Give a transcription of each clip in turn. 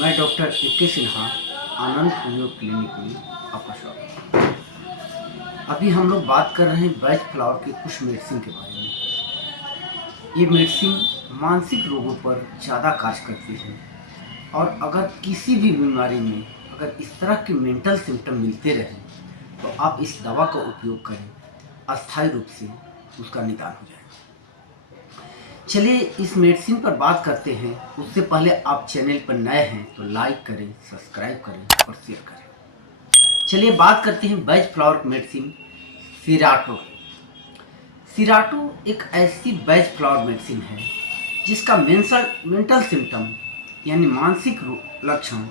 मैं doctor A K. Sinha, आनंद homeo clinic में आपका स्वागत है। अभी हम लोग बात कर रहे हैं बैच फ्लावर के कुछ मेडिसिन के बारे में। ये मेडिसिन मानसिक रोगों पर ज़्यादा कार्य करती है और अगर किसी भी बीमारी में अगर इस तरह के मेंटल सिम्टम मिलते रहें तो आप इस दवा का उपयोग करें, अस्थायी रूप से उसका निदान हो जाएगा। चलिए इस मेडिसिन पर बात करते हैं। उससे पहले आप चैनल पर नए हैं तो लाइक करें, सब्सक्राइब करें और शेयर करें। चलिए बात करते हैं बैच फ्लावर मेडिसिन सिराटो। सिराटो एक ऐसी बैच फ्लावर मेडिसिन है जिसका मेंटल सिम्टम यानी मानसिक लक्षण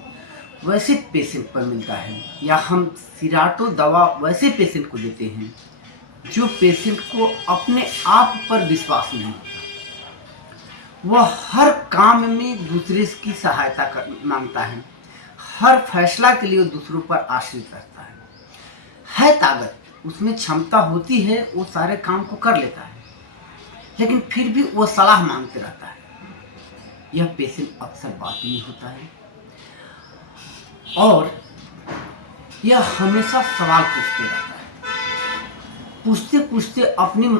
वैसे पेशेंट पर मिलता है, या हम सिराटो दवा वैसे पेशेंट को देते हैं जो पेशेंट को अपने आप पर विश्वास नहीं होता। वह हर काम में दूसरे की सहायता मांगता है, हर फैसला के लिए दूसरों पर आश्रित रहता है ताकत उसमें क्षमता होती है, वो सारे काम को कर लेता है, लेकिन फिर भी वो सलाह मांगते रहता है। यह पेशेंट अक्सर बात नहीं होता है और यह हमेशा सवाल पूछते रहता है। पूछते पूछते अपनी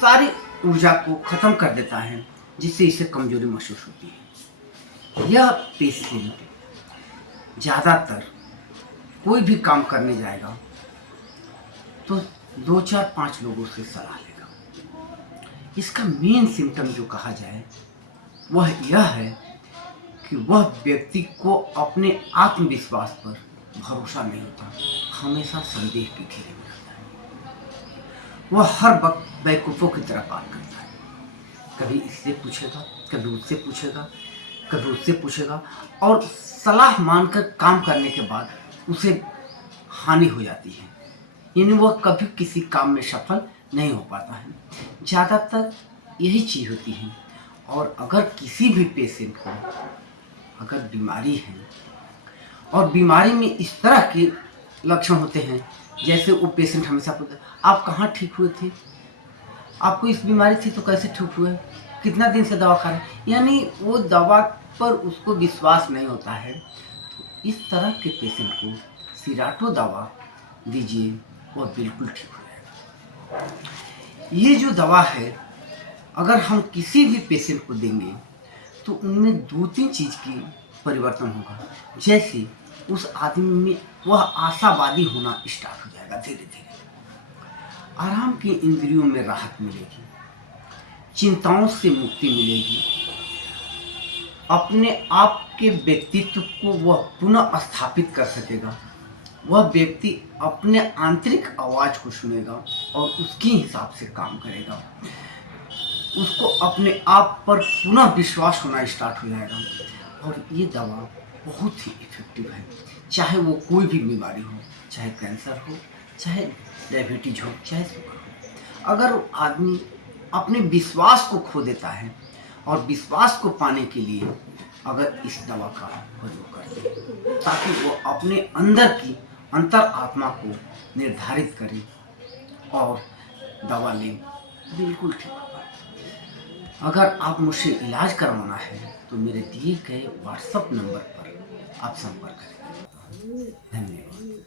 सारी ऊर्जा को खत्म कर देता है, जिससे इसे कमजोरी महसूस होती है। यह पेशेंट ज़्यादातर कोई भी काम करने जाएगा तो 2-4-5 लोगों से सलाह लेगा। इसका मेन सिम्टम जो कहा जाए वह यह है कि वह व्यक्ति को अपने आत्मविश्वास पर भरोसा नहीं होता, हमेशा संदेह के घेरे में रहता है। वह हर वक्त बेवकूफ़ों की तरह बात करता है, कभी इससे पूछेगा, कभी उससे पूछेगा, कभी उससे पूछेगा, और सलाह मानकर काम करने के बाद उसे हानि हो जाती है, यानी वह कभी किसी काम में सफल नहीं हो पाता है। ज़्यादातर यही चीज़ होती है। और अगर किसी भी पेशेंट को अगर बीमारी है और बीमारी में इस तरह के लक्षण होते हैं, जैसे वो पेशेंट हमेशा पूछता है आप कहाँ ठीक हुए थे, आपको इस बीमारी थी तो कैसे ठीक हुए, कितना दिन से दवा खा रहे, यानी वो दवा पर उसको विश्वास नहीं होता है, तो इस तरह के पेशेंट को सिराटो दवा दीजिए, वह बिल्कुल ठीक हो जाएगा। ये जो दवा है अगर हम किसी भी पेशेंट को देंगे तो उनमें 2-3 चीज़ की परिवर्तन होगा। जैसे उस आदमी में वह आशावादी होना स्टार्ट हो जाएगा, धीरे धीरे आराम की इंद्रियों में राहत मिलेगी, चिंताओं से मुक्ति मिलेगी, अपने आप के व्यक्तित्व को वह पुनः स्थापित कर सकेगा। वह व्यक्ति अपने आंतरिक आवाज़ को सुनेगा और उसके हिसाब से काम करेगा। उसको अपने आप पर पुनः विश्वास होना स्टार्ट हो जाएगा। और ये दवा बहुत ही इफेक्टिव है, चाहे वो कोई भी बीमारी हो, चाहे कैंसर हो, चाहे डायबिटीज हो, चाहे शुगर हो। अगर आदमी अपने विश्वास को खो देता है और विश्वास को पाने के लिए अगर इस दवा का प्रयोग करते ताकि वो अपने अंदर की अंतर आत्मा को निर्धारित करे और दवा लें, बिल्कुल ठीक होगा। अगर आप मुझसे इलाज करवाना है तो मेरे दिए गए व्हाट्सएप नंबर पर आप संपर्क करें। धन्यवाद।